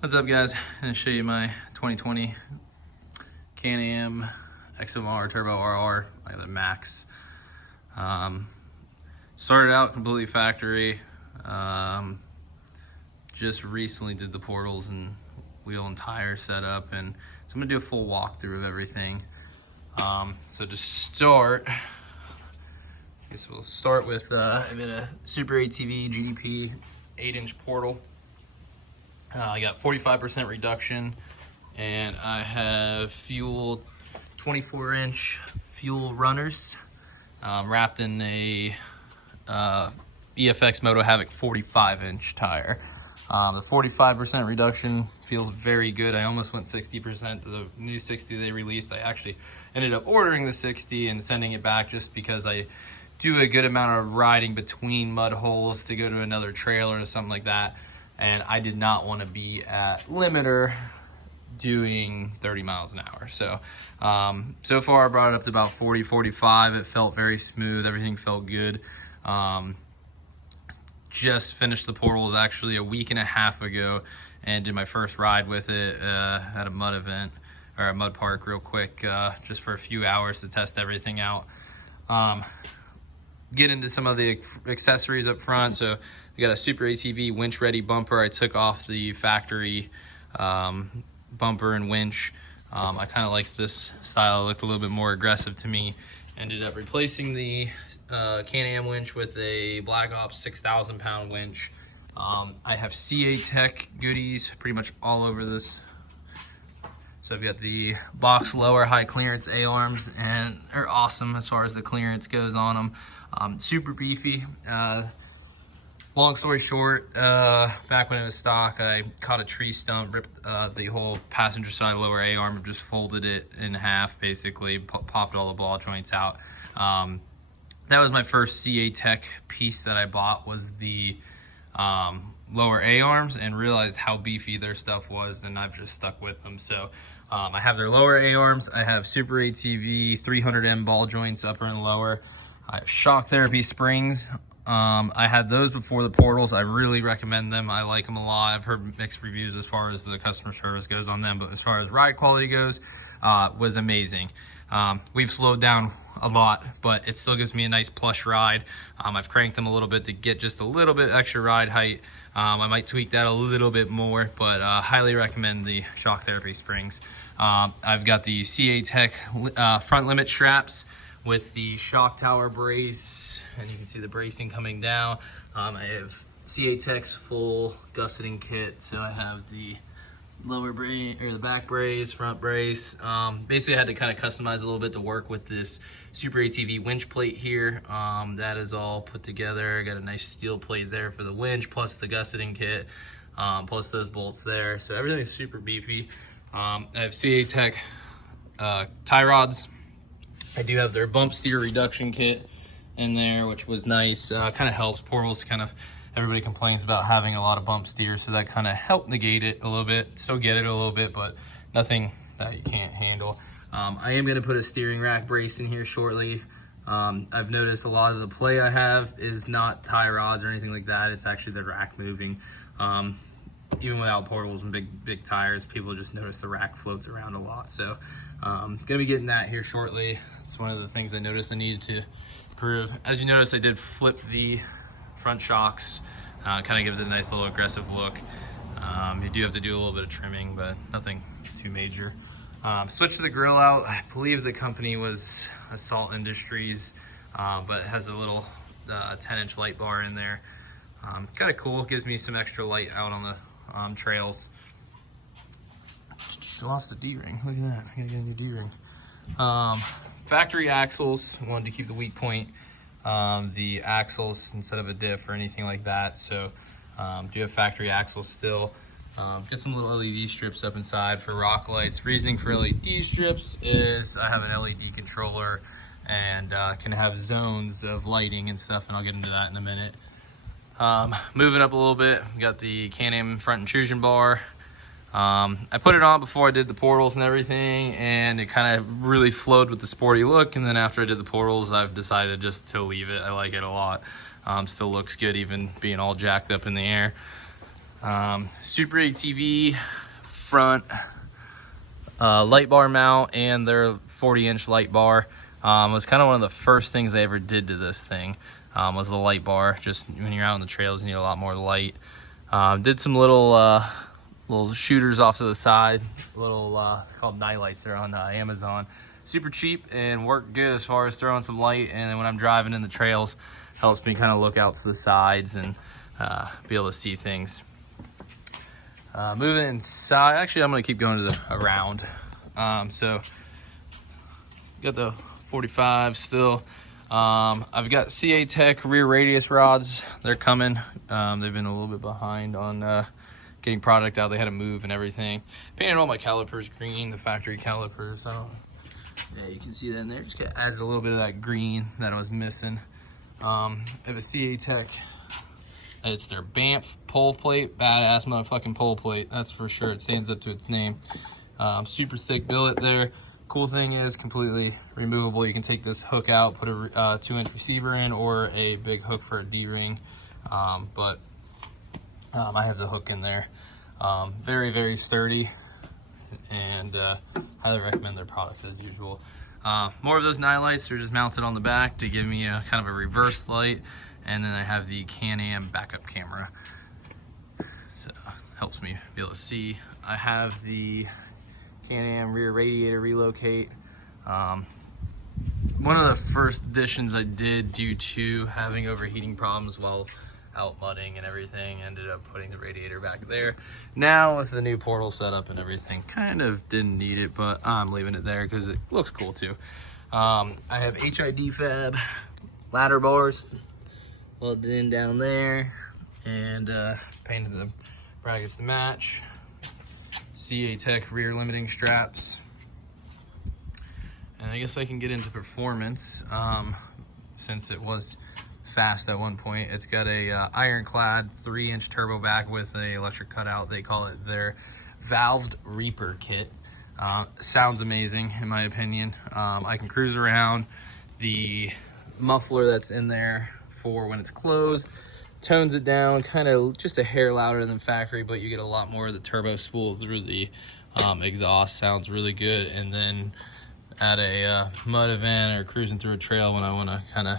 What's up, guys? I'm going to show you my 2020 CanAm XMR Turbo RR. I got the Max. Started out completely factory. Just recently did the portals and wheel and tire setup, and so I'm going to do a full walkthrough of everything. So to start, I guess we'll start with I'm in a Super ATV GDP 8-inch portal. I got 45% reduction, and I have fuel 24-inch fuel runners wrapped in a EFX MotoHavoks 45-inch tire. The 45% reduction feels very good. I almost went 60%. The new 60 they released, I actually ended up ordering the 60 and sending it back just because I do a good amount of riding between mud holes to go to another trailer or something like that. And I did not want to be at limiter doing 30 miles an hour. So, so far I brought it up to about 40, 45. It felt very smooth. Everything felt good. Just finished the portals actually a week and a half ago and did my first ride with it at a mud event or a mud park real quick, just for a few hours to test everything out. Get into some of the accessories up front. So we got a Super ATV winch ready bumper. I took off the factory bumper and winch. I kind of liked this style. It looked a little bit more aggressive to me. Ended up replacing the CanAm winch with a Black Ops 6,000 pound winch. I have CAtech goodies pretty much all over this. So I've got the box lower high clearance A-arms, and they're awesome as far as the clearance goes on them. Super beefy. Long story short, back when it was stock, I caught a tree stump, ripped the whole passenger side lower A-arm, and just folded it in half, basically, popped all the ball joints out. That was my first CAtech piece that I bought, was the lower A-arms, and realized how beefy their stuff was, and I've just stuck with them. So I have their lower A-arms. I have Super ATV 300M ball joints, upper and lower. I have shock therapy springs. I had those before the portals. I really recommend them. I like them a lot. I've heard mixed reviews as far as the customer service goes on them, but as far as ride quality goes, was amazing. We've slowed down a lot, but it still gives me a nice plush ride. I've cranked them a little bit to get just a little bit extra ride height. I might tweak that a little bit more, but highly recommend the shock therapy springs. I've got the CAtech front limit straps with the shock tower brace, and you can see the bracing coming down. I have CAtech's full gusseting kit, so I have the lower brace, or the back brace, front brace. Basically I had to kind of customize a little bit to work with this Super ATV winch plate here. That is all put together. I got a nice steel plate there for the winch, plus the gusseting kit, plus those bolts there. So everything is super beefy. I have CAtech tie rods. I do have their bump steer reduction kit in there, which was nice. Kind of helps. Portals kind of, everybody complains about having a lot of bump steers, so that kind of helped negate it a little bit. Still get it a little bit, but nothing that you can't handle. I am going to put a steering rack brace in here shortly. I've noticed a lot of the play I have is not tie rods or anything like that. It's actually the rack moving. Even without portals and big tires, people just notice the rack floats around a lot. So gonna be getting that here shortly. It's one of the things I noticed I needed to improve. As you notice, I did flip the front shocks. Kind of gives it a nice little aggressive look. You do have to do a little bit of trimming, but nothing too major. Switched the grill out. I believe the company was Assault Industries, but it has a little 10-inch light bar in there. Kind of cool. Gives me some extra light out on the trails. She lost a D-ring. Look at that. I gotta get a new D-ring. Factory axles. Wanted to keep the weak point. The axles instead of a diff or anything like that. So do have factory axles still. Get some little LED strips up inside for rock lights. Reasoning for LED strips is I have an LED controller and can have zones of lighting and stuff, and I'll get into that in a minute. Moving up a little bit, we got the CanAm front intrusion bar. I put it on before I did the portals and everything, and it kind of really flowed with the sporty look. And then after I did the portals, I've decided just to leave it. I like it a lot. Still looks good even being all jacked up in the air. Super ATV front light bar mount and their 40-inch light bar. Was kind of one of the first things I ever did to this thing, was the light bar. Just when you're out on the trails, you need a lot more light. Did some little shooters off to the side, called night lights. They're on Amazon. Super cheap and work good as far as throwing some light. And then when I'm driving in the trails, helps me kind of look out to the sides and be able to see things. Moving inside, actually I'm going to keep going to the around. So got the 45 still. I've got CAtech rear radius rods. They're coming. They've been a little bit behind on getting product out. They had to move and everything. Painted all my calipers green, the factory calipers. So yeah, you can see that in there. Just adds a little bit of that green that I was missing. I have a CAtech. It's their Banff pole plate. Badass motherfucking pole plate. That's for sure. It stands up to its name. Super thick billet there. Cool thing is completely removable. You can take this hook out, put a 2-inch receiver in, or a big hook for a D-ring. But I have the hook in there. Very, very sturdy, and highly recommend their products as usual. More of those night lights are just mounted on the back to give me a kind of a reverse light. And then I have the CanAm backup camera. So helps me be able to see. I have the CanAm rear radiator relocate. One of the first additions I did due to having overheating problems while out mudding and everything, ended up putting the radiator back there. Now with the new portal setup and everything, kind of didn't need it, but I'm leaving it there because it looks cool too. I have HID fab ladder bars welded in down there, and painted the brackets to match. CAtech rear limiting straps. And I guess I can get into performance, since it was fast at one point. It's got a IronClad 3-inch turbo back with an electric cutout. They call it their valved Reaper kit. Sounds amazing in my opinion. I can cruise around. The muffler that's in there for when it's closed tones it down, kind of just a hair louder than factory, but you get a lot more of the turbo spool through the exhaust. Sounds really good. And then at a mud event or cruising through a trail, when I want to kind of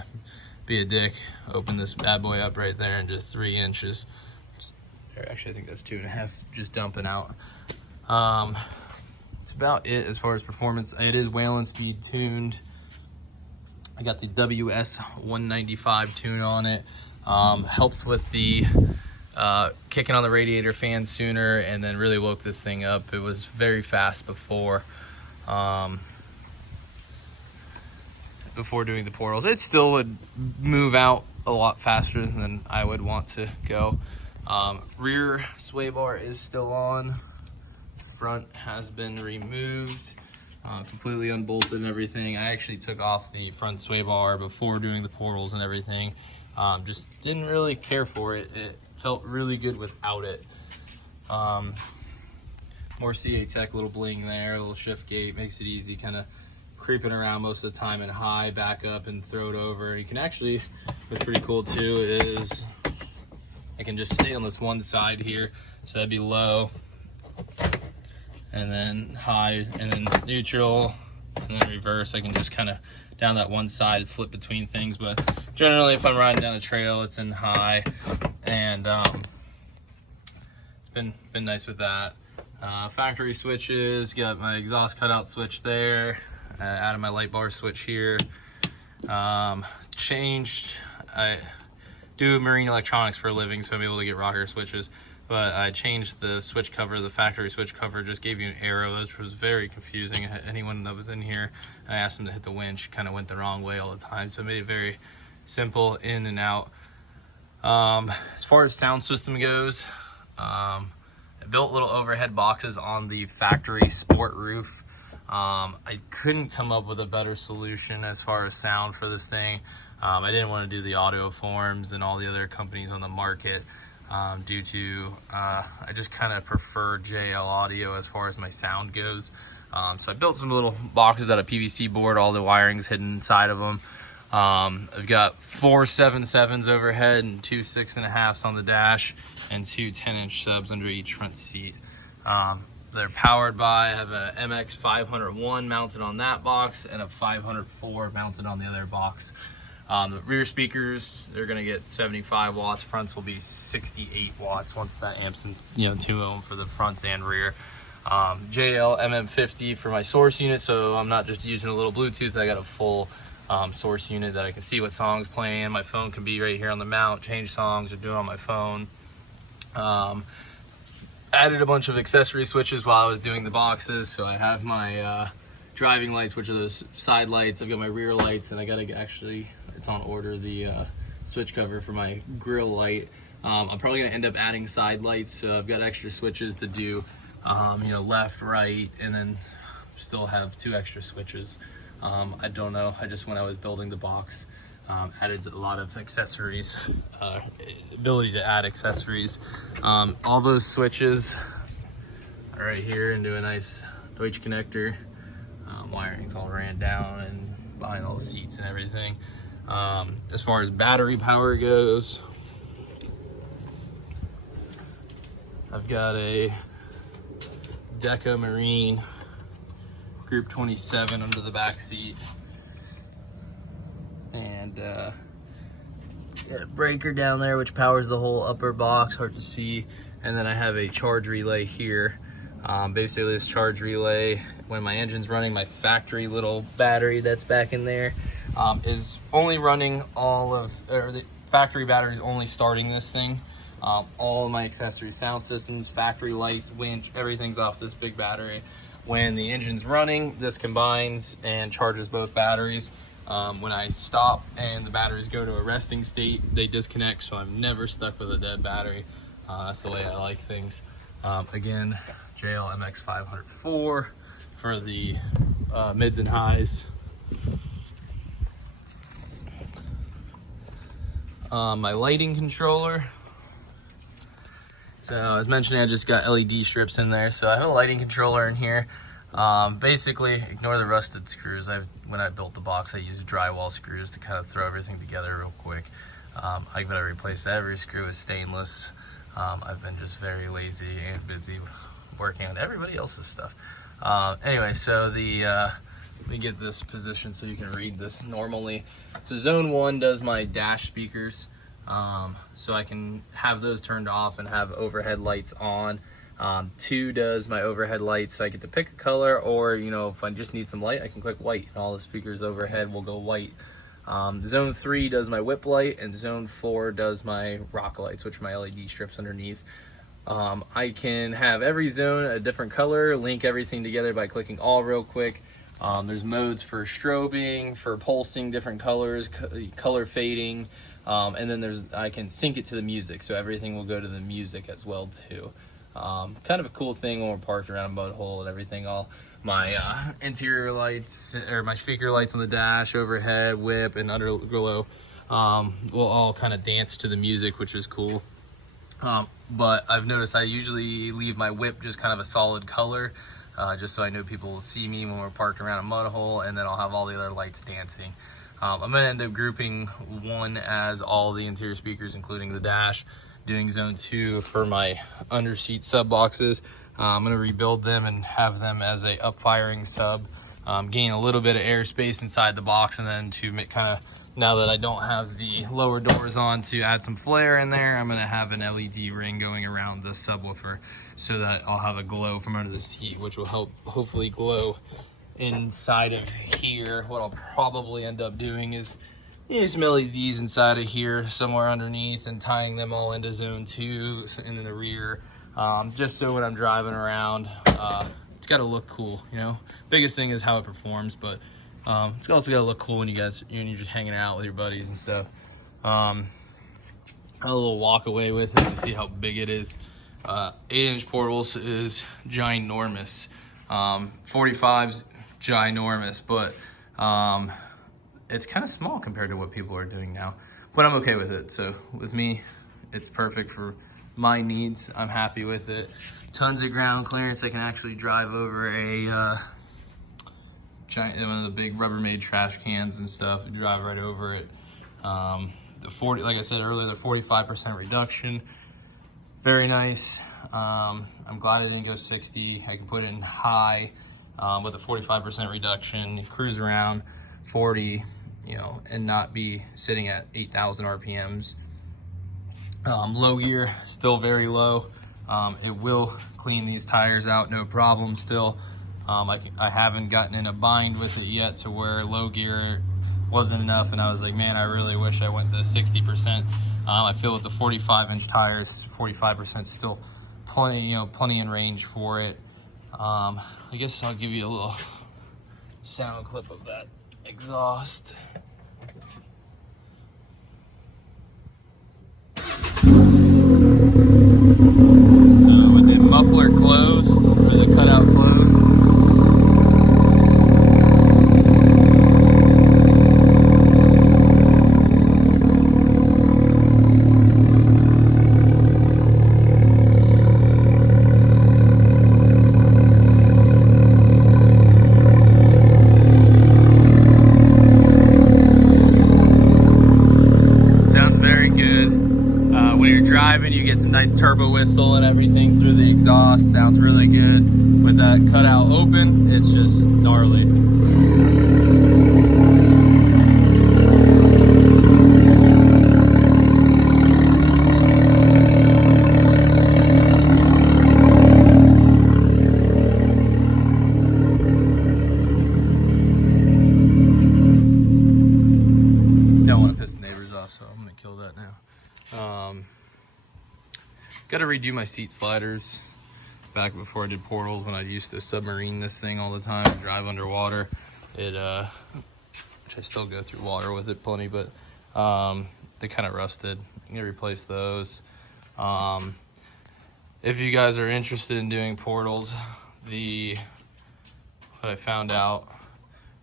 be a dick, open this bad boy up right there, and just 3 inches, actually I think that's 2.5, just dumping out. It's about it as far as performance. It is Whalen speed tuned. I got the WS195 tune on it. Helped with the kicking on the radiator fan sooner, and then really woke this thing up. It was very fast before doing the portals. It still would move out a lot faster than I would want to go. Rear sway bar is still on. Front has been removed. Completely unbolted and everything. I actually took off the front sway bar before doing the portals and everything. Just didn't really care for it. It felt really good without it. More CAtech, little bling there, a little shift gate, makes it easy, kind of creeping around most of the time in high, back up and throw it over. You can actually, what's pretty cool too is I can just stay on this one side here. So that'd be low, and then high, and then neutral, and then reverse. I can just kind of down that one side, flip between things. But generally, if I'm riding down a trail, it's in high, and it's been nice with that. Factory switches, got my exhaust cutout switch there, added my light bar switch here. Changed, I do marine electronics for a living, so I'm able to get rocker switches. But I changed the switch cover. The factory switch cover just gave you an arrow, which was very confusing. Anyone that was in here, I asked them to hit the winch, kind of went the wrong way all the time. So I made it very simple, in and out. As far as sound system goes, I built little overhead boxes on the factory sport roof. I couldn't come up with a better solution as far as sound for this thing. I didn't want to do the audio forms and all the other companies on the market. Due to I just kind of prefer JL audio as far as my sound goes. So I built some little boxes out of PVC board, all the wiring's hidden inside of them. I've got 4 7.7s overhead and 2 6.5s on the dash, and 2 10-inch subs under each front seat. They're powered by, I have a MX 501 mounted on that box and a 504 mounted on the other box. The rear speakers, they're gonna get 75 watts. Fronts will be 68 watts once that amps in, 2 ohm for the fronts and rear. JL MM50 for my source unit, so I'm not just using a little Bluetooth. I got a full source unit that I can see what songs playing. My phone can be right here on the mount, change songs or do it on my phone. Added a bunch of accessory switches while I was doing the boxes. So I have my driving lights, which are those side lights. I've got my rear lights, and I gotta actually, it's on order, the switch cover for my grill light. I'm probably gonna end up adding side lights, so I've got extra switches to do, left, right, and then still have 2 extra switches. I don't know, when I was building the box, added a lot of accessories, ability to add accessories. All those switches are right here into a nice Deutsch connector. Wiring's all ran down and behind all the seats and everything. As far as battery power goes, I've got a Deca Marine Group 27 under the back seat, and got a breaker down there which powers the whole upper box, hard to see. And then I have a charge relay here. Basically this charge relay, when my engine's running, my factory little battery that's back in there is only running the factory battery is only starting this thing. All of my accessories, sound systems, factory lights, winch, everything's off this big battery. When the engine's running, this combines and charges both batteries. When I stop and the batteries go to a resting state, they disconnect, so I'm never stuck with a dead battery. That's the way I like things. Again, JL MX 504 for the mids and highs. My lighting controller. So as mentioned, I just got LED strips in there. So I have a lighting controller in here. Basically, ignore the rusted screws. When I built the box, I used drywall screws to kind of throw everything together real quick. I've got to replace every screw with stainless. I've been just very lazy and busy working on everybody else's stuff. Anyway, so let me get this position so you can read this normally. So zone 1 does my dash speakers. So I can have those turned off and have overhead lights on. 2 does my overhead lights, so I get to pick a color, or if I just need some light, I can click white and all the speakers overhead will go white. Zone 3 does my whip light, and zone 4 does my rock lights, which are my LED strips underneath. I can have every zone a different color, link everything together by clicking all real quick. There's modes for strobing, for pulsing different colors, color fading. And then I can sync it to the music, so everything will go to the music as well too. Kind of a cool thing when we're parked around a butthole and everything. All my interior lights, or my speaker lights on the dash, overhead, whip, and underglow will all kind of dance to the music, which is cool. But I've noticed I usually leave my whip just kind of a solid color, just so I know people will see me when we're parked around a mud hole, and then I'll have all the other lights dancing. I'm going to end up grouping 1 as all the interior speakers, including the dash, doing zone 2 for my underseat sub boxes. I'm going to rebuild them and have them as a up-firing sub, gain a little bit of airspace inside the box, and then to make kind of, now that I don't have the lower doors on, to add some flare in there, I'm going to have an LED ring going around the subwoofer so that I'll have a glow from under the seat, which will help hopefully glow inside of here. What I'll probably end up doing is some LEDs inside of here somewhere underneath, and tying them all into zone 2 and in the rear, just so when I'm driving around, it's got to look cool. Biggest thing is how it performs, but it's also got to look cool when you're just hanging out with your buddies and stuff. A little walk away with it and see how big it is. 8-inch portables is ginormous. 45's ginormous, but it's kind of small compared to what people are doing now, but I'm okay with it. So with me, it's perfect for my needs. I'm happy with it. Tons of ground clearance. I can actually drive over giant, one of the big Rubbermaid trash cans and stuff. You drive right over it. The 40, like I said earlier, the 45% reduction, very nice. I'm glad I didn't go 60. I can put it in high with a 45% reduction. You cruise around 40, you know, and not be sitting at 8,000 RPMs. Low gear, still very low. It will clean these tires out, no problem still. I haven't gotten in a bind with it yet to where low gear wasn't enough, and I was like, man, I really wish I went to 60%. I feel with the 45-inch tires, 45% still plenty, you know, plenty in range for it. I guess I'll give you a little sound clip of that exhaust. So with the muffler closed, or the cutout closed, you get some nice turbo whistle and everything through the exhaust. Sounds really good. With that cutout open, it's just gnarly. Don't want to piss the neighbors off, so I'm gonna kill that now. Got to redo my seat sliders. Back before I did portals, when I used to submarine this thing all the time, drive underwater, which I still go through water with it plenty, but they kind of rusted. I'm gonna replace those. If you guys are interested in doing portals, what I found out,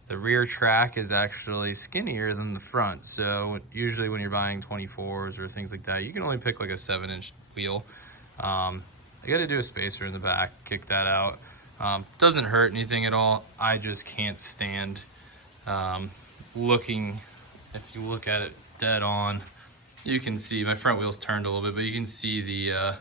the rear track is actually skinnier than the front. So usually when you're buying 24s or things like that, you can only pick like a 7-inch wheel. I got to do a spacer in the back, kick that out. Doesn't hurt anything at all. I just can't stand looking. If you look at it dead on, you can see my front wheel's turned a little bit, but you can see the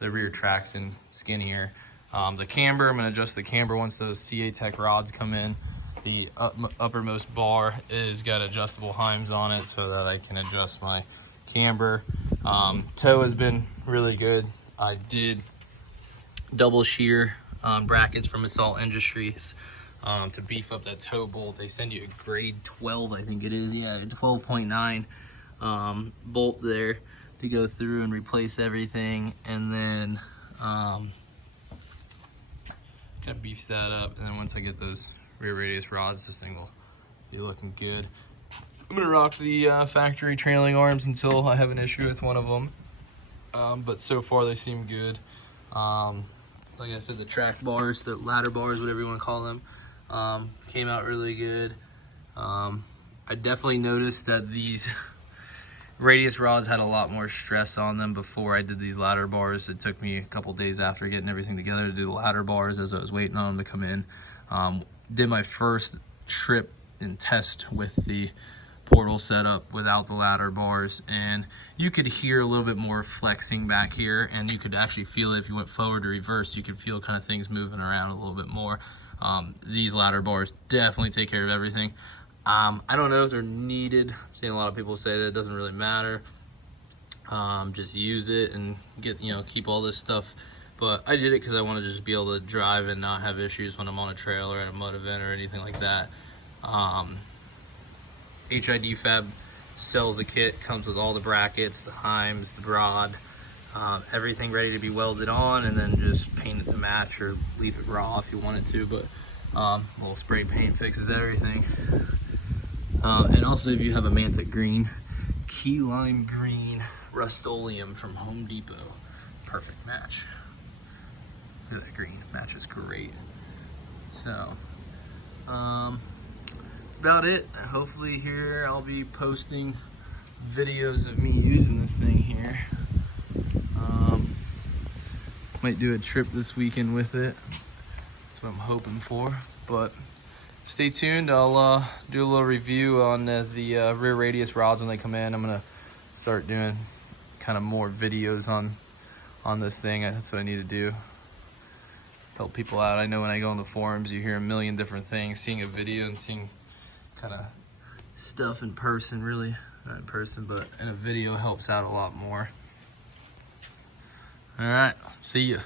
rear traction skinnier. The camber, I'm going to adjust the camber once those CAtech rods come in. The uppermost bar is got adjustable heims on it so that I can adjust my camber. Toe has been really good. I did double shear brackets from Assault Industries to beef up that toe bolt. They send you a grade 12, I think it is, yeah, 12.9 bolt there to go through and replace everything, and then kind of beefs that up, and then once I get those rear radius rods, this thing will be looking good. I'm gonna rock the factory trailing arms until I have an issue with one of them, but so far they seem good. Like I said, the track bars, the ladder bars, whatever you want to call them, came out really good. I definitely noticed that these radius rods had a lot more stress on them before I did these ladder bars. It took me a couple days after getting everything together to do the ladder bars as I was waiting on them to come in. Did my first trip and test with the portal setup without the ladder bars, and you could hear a little bit more flexing back here, and you could actually feel it if you went forward or reverse. You could feel kind of things moving around a little bit more. These ladder bars definitely take care of everything. I don't know if they're needed. I'm seeing a lot of people say that it doesn't really matter. Just use it and get, you know, keep all this stuff. But I did it because I want to just be able to drive and not have issues when I'm on a trailer at a mud event or anything like that. HID Fab sells a kit, comes with all the brackets, the heims, the rod, everything ready to be welded on, and then just paint it to match or leave it raw if you wanted to. But a little spray paint fixes everything. And also, if you have a Mantic green, key lime green Rust-Oleum from Home Depot, perfect match. Look at that green, matches great. So that's about it. Hopefully here I'll be posting videos of me using this thing here. Might do a trip this weekend with it. That's what I'm hoping for. But stay tuned. I'll do a little review on the rear radius rods when they come in. I'm gonna start doing kind of more videos on this thing. That's what I need to do. Help people out. I know when I go on the forums, you hear a million different things. Seeing a video and seeing kind of stuff in person, really, not in person, but in a video helps out a lot more. All right, see ya.